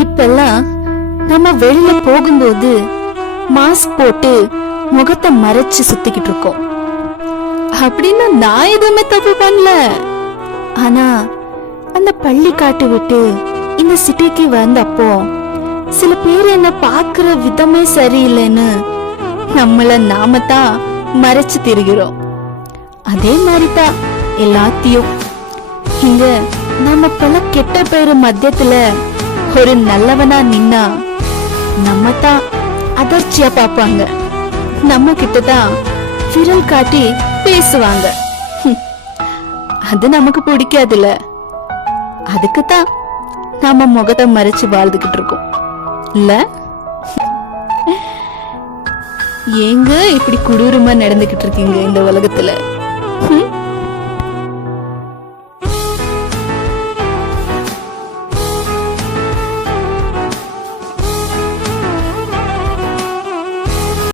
இப்பெல்லாம் நம்ம வெளியில போகும்போது மாஸ்க் போட்டு முகத்தை மறைச்சு சுத்திக்கிட்டு இருக்கோம். அப்படின்னு நான் எதுவுமே தப்பு பண்ணல. ஆனா அந்த பள்ளி காட்டு விட்டு இந்த சிட்டிக்கு வந்தப்போ சில பேர் என்ன பாக்குற விதமே சரியில்லைன்னு நம்மள நாம தான் மறைச்சு திரிகிறோம். அதே மாதிரிதான் எல்லாத்தையும் இங்க நம்ம பல கெட்ட பேரு மத்தியத்துல ஒரு நல்லவனா நின்னா நம்ம தான் அதிர்ச்சியா பாப்பாங்க. நம்ம கிட்டதான் விரல் காட்டி பேசுவாங்க. அது நமக்கு பிடிக்காதுல. அதுக்குதான் நாம முகத்தை மறைச்சு வாழ்ந்துகிட்டு இருக்கோம் இல்ல? ஏங்க இப்படி கொடூரமா நடந்துகிட்டு இருக்கீங்க இந்த உலகத்துல?